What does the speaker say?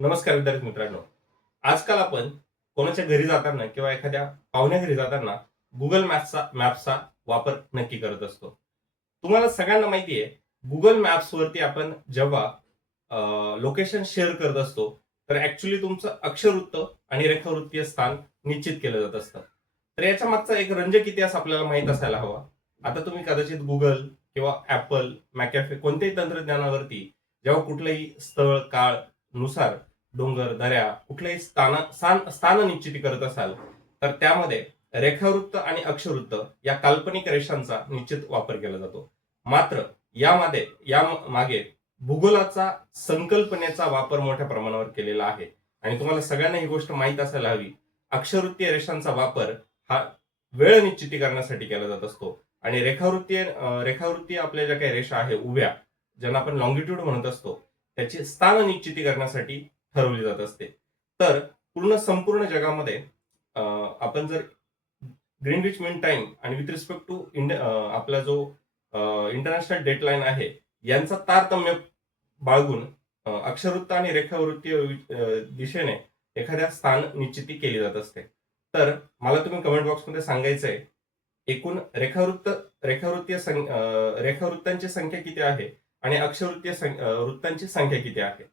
नमस्कार विद्यार्थी मित्रांनो. आजकाल आपण कोणाच्या घरी जाताना किंवा एखाद्या पाहुण्या घरी जाताना Google मॅप्सचा वापर नक्की करत असतो. तुम्हाला सगळ्यांना माहिती आहे, Google मॅप्सवरती आपण जेव्हा लोकेशन शेअर करत असतो, तर ॲक्चुअली तुमचं अक्षरवृत्त आणि रेखावृत्तीय स्थान निश्चित केलं जात असतं. तर याच्या मागचा एक रंजक इतिहास आपल्याला माहीत असायला हवा. आता तुम्ही कदाचित Google किंवा Apple, McAfee कोणत्याही तंत्रज्ञानावरती जेव्हा कुठलंही स्थळ, काळ नुसार डोंगर, दऱ्या, कुठल्याही स्थान निश्चिती करत असाल, तर त्यामध्ये रेखावृत्त आणि अक्षवृत्त या काल्पनिक रेषांचा निश्चित वापर केला जातो. मात्र या मागे भूगोलाचा संकल्पनेचा वापर मोठ्या प्रमाणावर केलेला आहे आणि तुम्हाला सगळ्यांना ही गोष्ट माहीत असायला हवी. अक्षवृत्तीय रेषांचा वापर हा वेळ निश्चिती करण्यासाठी केला जात असतो आणि रेखावृत्तीय आपल्या ज्या काही रेषा आहे उभ्या, ज्यांना आपण लॉंगिट्यूड म्हणत असतो, त्याची स्थान निश्चिती करण्यासाठी ठरवली जात असते. तर संपूर्ण जगामध्ये आपण जर ग्रीनविच मीन टाइम आणि विथ रिस्पेक्ट टू आपला जो इंटरनॅशनल डेटलाईन आहे, यांचा तारतम्य बाळगून अक्षरवृत्त आणि रेखावृत्तीय दिशेने एखाद्या स्थान निश्चिती केली जात असते. तर मला तुम्ही कमेंट बॉक्समध्ये सांगायचंय, एकूण रेखावृत्तांची संख्या किती आहे आणि वृत्तांची संख्या किती आहे?